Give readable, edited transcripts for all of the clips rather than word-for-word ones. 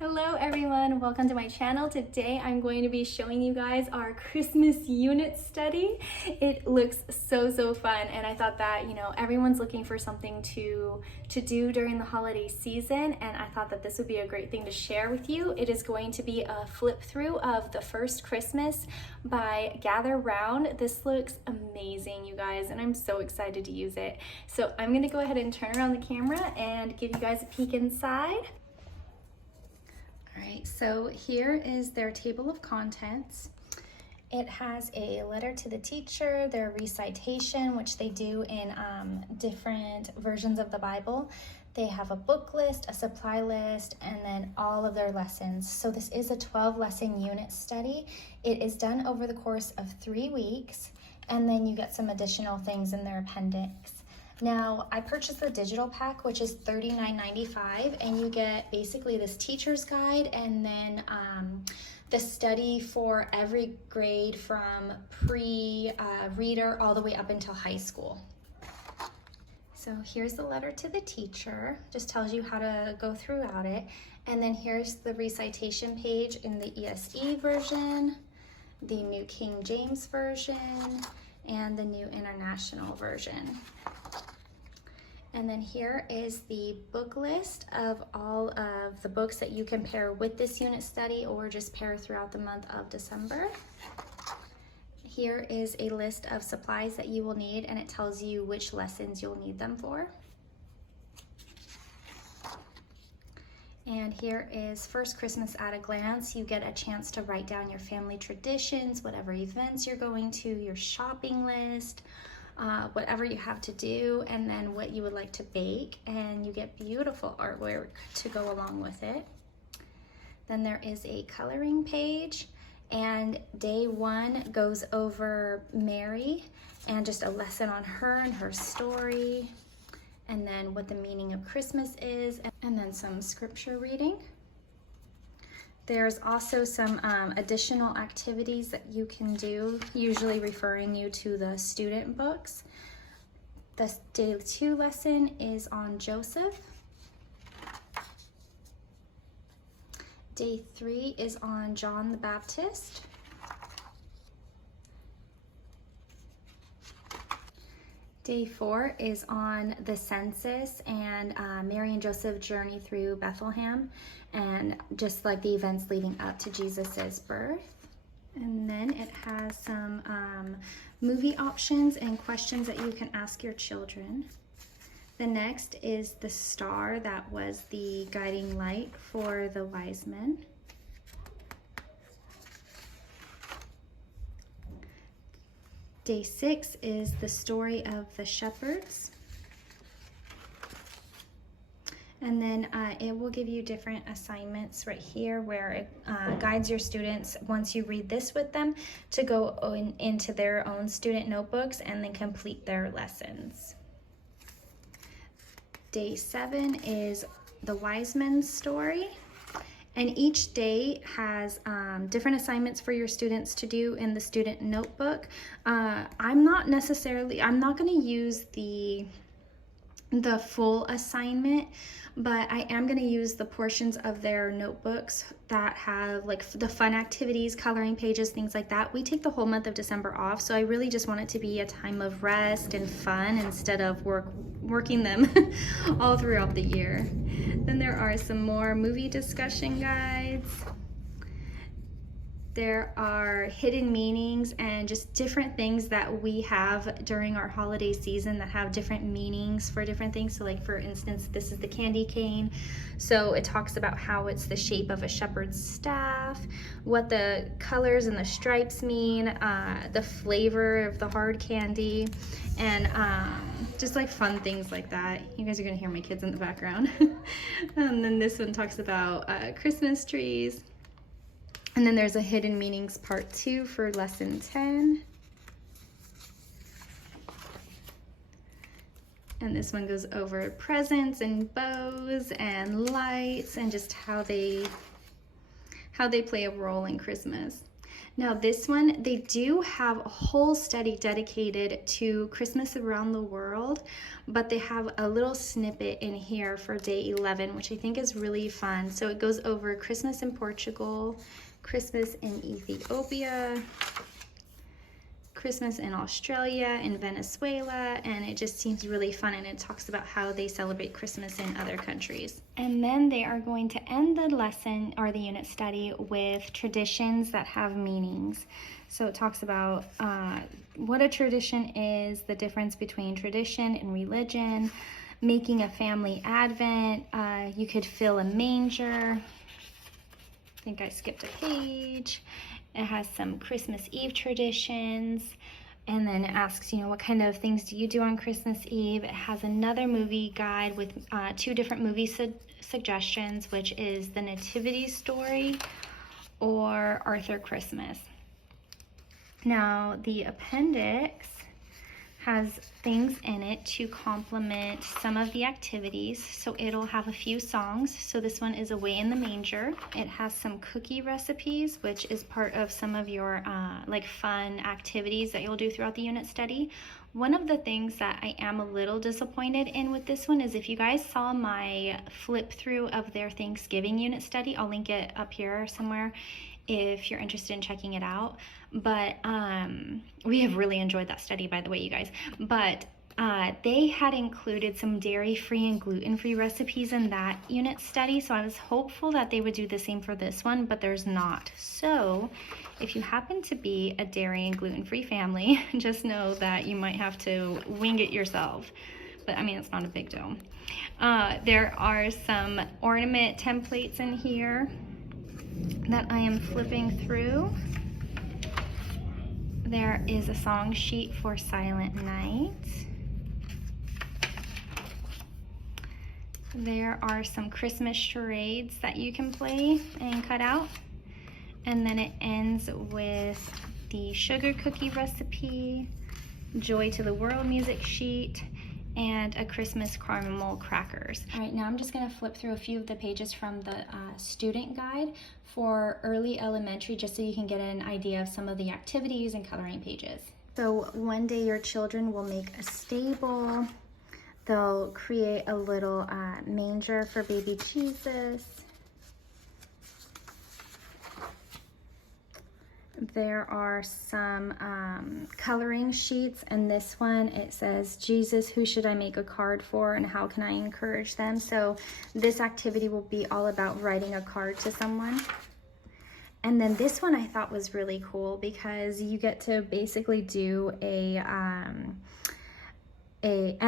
Hello everyone, welcome to my channel. Today I'm going to be showing you guys our Christmas unit study. It looks so fun, and I thought that, everyone's looking for something to do during the holiday season, and I thought that this would be a great thing to share with you. It is going to be a flip through of The First Christmas by Gather Round. This looks amazing, you guys, and I'm so excited to use it. So I'm going to go ahead and turn around the camera and give you guys a peek inside. All right, so here is their table of contents. It has a letter to the teacher, their recitation, which they do in different versions of the Bible. They have a book list, a supply list, and then all of their lessons. So this is a 12-lesson unit study. It is done over the course of 3 weeks, and then you get some additional things in their appendix. Now, I purchased the digital pack, which is $39.95, and you get basically this teacher's guide and then the study for every grade from pre-reader all the way up until high school. So here's the letter to the teacher, just tells you how to go throughout it. And then here's the recitation page in the ESV version, the New King James Version, and the New International Version. And then here is the book list of all of the books that you can pair with this unit study or just pair throughout the month of December. Here is a list of supplies that you will need, and it tells you which lessons you'll need them for. And here is First Christmas at a Glance. You get a chance to write down your family traditions, whatever events you're going to, your shopping list, whatever you have to do, and then what you would like to bake, and you get beautiful artwork to go along with it. Then there is a coloring page, and day 1 goes over Mary and just a lesson on her and her story, and then what the meaning of Christmas is, and then some scripture reading. There's also some additional activities that you can do, usually referring you to the student books. The day 2 lesson is on Joseph. Day 3 is on John the Baptist. Day 4 is on the census and Mary and Joseph journey through Bethlehem and just like the events leading up to Jesus's birth. And then it has some movie options and questions that you can ask your children. The next is the star that was the guiding light for the wise men. Day 6 is the story of the shepherds. And then it will give you different assignments right here where it guides your students, once you read this with them, to go into their own student notebooks and then complete their lessons. Day 7 is the wise men's story. And each day has different assignments for your students to do in the student notebook. I'm not going to use the full assignment, but I am going to use the portions of their notebooks that have like the fun activities, coloring pages, things like that. We take the whole month of December off, so I really just want it to be a time of rest and fun instead of working them all throughout the year. Then there are some more movie discussion guides. There are hidden meanings and just different things that we have during our holiday season that have different meanings for different things. So like, for instance, this is the candy cane. So it talks about how it's the shape of a shepherd's staff, what the colors and the stripes mean, the flavor of the hard candy, and just like fun things like that. You guys are gonna hear my kids in the background. And then this one talks about Christmas trees. And then there's a hidden meanings part 2 for lesson 10. And this one goes over presents and bows and lights and just how they play a role in Christmas. Now this one, they do have a whole study dedicated to Christmas around the world, but they have a little snippet in here for day 11, which I think is really fun. So it goes over Christmas in Portugal, Christmas in Ethiopia, Christmas in Australia, in Venezuela, and it just seems really fun, and it talks about how they celebrate Christmas in other countries. And then they are going to end the lesson or the unit study with traditions that have meanings. So it talks about what a tradition is, the difference between tradition and religion, making a family advent, you could fill a manger. I think I skipped a page. It has some Christmas Eve traditions, and then it asks, you know, what kind of things do you do on Christmas Eve? It has another movie guide with 2 different movie suggestions, which is The Nativity Story or Arthur Christmas. Now, the appendix has things in it to complement some of the activities. So it'll have a few songs. So this one is Away in the Manger. It has some cookie recipes, which is part of some of your like fun activities that you'll do throughout the unit study. One of the things that I am a little disappointed in with this one is if you guys saw my flip through of their Thanksgiving unit study, I'll link it up here somewhere if you're interested in checking it out. But we have really enjoyed that study, by the way, you guys. But they had included some dairy-free and gluten-free recipes in that unit study, so I was hopeful that they would do the same for this one, but there's not. So if you happen to be a dairy and gluten-free family, just know that you might have to wing it yourself. But I mean, it's not a big deal. There are some ornament templates in here that I am flipping through. There is a song sheet for Silent Night. There are some Christmas charades that you can play and cut out. And then it ends with the sugar cookie recipe, Joy to the World music sheet, and a Christmas caramel crackers. All right, now I'm just gonna flip through a few of the pages from the student guide for early elementary, just so you can get an idea of some of the activities and coloring pages. So one day your children will make a stable. They'll create a little manger for baby Jesus. There are some coloring sheets, and this one, it says, Jesus, who should I make a card for and how can I encourage them? So this activity will be all about writing a card to someone. And then this one I thought was really cool because you get to basically do an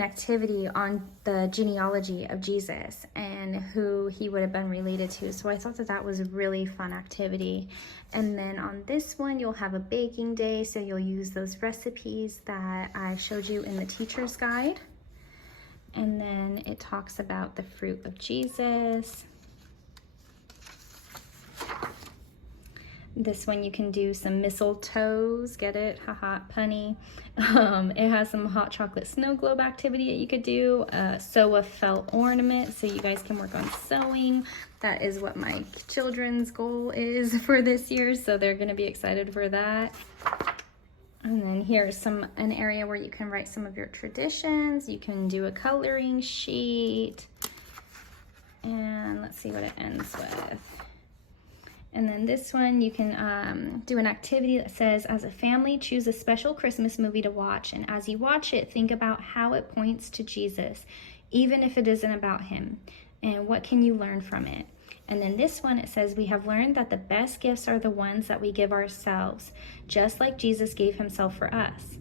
activity on the genealogy of Jesus and who he would have been related to. So I thought that that was a really fun activity. And then on this one, you'll have a baking day. So you'll use those recipes that I showed you in the teacher's guide. And then it talks about the fruit of Jesus. This one you can do some mistletoes, get it? Haha, punny. It has some hot chocolate snow globe activity that you could do. Sew a felt ornament, so you guys can work on sewing. That is what my children's goal is for this year, so they're gonna be excited for that. And then here's an area where you can write some of your traditions. You can do a coloring sheet. And let's see what it ends with. And then this one, you can do an activity that says, as a family, choose a special Christmas movie to watch. And as you watch it, think about how it points to Jesus, even if it isn't about him. And what can you learn from it? And then this one, it says, we have learned that the best gifts are the ones that we give ourselves, just like Jesus gave himself for us.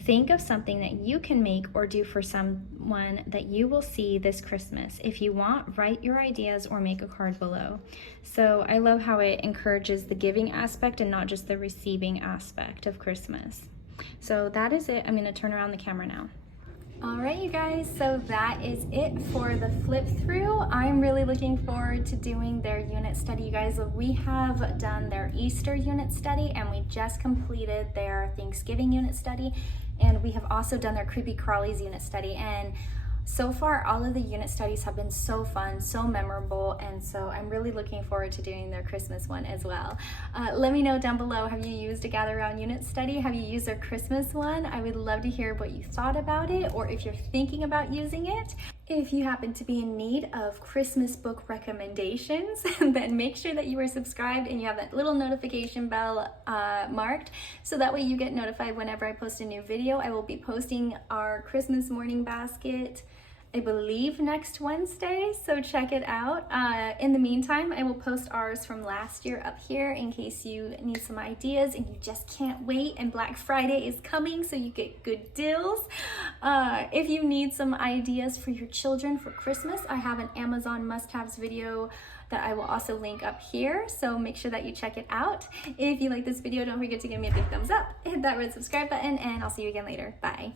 Think of something that you can make or do for someone that you will see this Christmas. If you want, write your ideas or make a card below. So I love how it encourages the giving aspect and not just the receiving aspect of Christmas. So that is it. I'm going to turn around the camera now. All right, you guys, so that is it for the flip through. I'm really looking forward to doing their unit study. You guys, we have done their Easter unit study and we just completed their Thanksgiving unit study. And we have also done their Creepy Crawlies unit study. And So far, all of the unit studies have been so fun, so memorable, and so I'm really looking forward to doing their Christmas one as well. Let me know down below, have you used a Gather Round unit study? Have you used their Christmas one? I would love to hear what you thought about it, or if you're thinking about using it. If you happen to be in need of Christmas book recommendations, then make sure that you are subscribed and you have that little notification bell marked, so that way you get notified whenever I post a new video. I will be posting our Christmas morning basket, I believe, next Wednesday, so check it out. In the meantime, I will post ours from last year up here in case you need some ideas and you just can't wait, and Black Friday is coming, so you get good deals. If you need some ideas for your children for Christmas, I have an Amazon must-haves video that I will also link up here, so make sure that you check it out. If you like this video, don't forget to give me a big thumbs up, hit that red subscribe button, and I'll see you again later. Bye.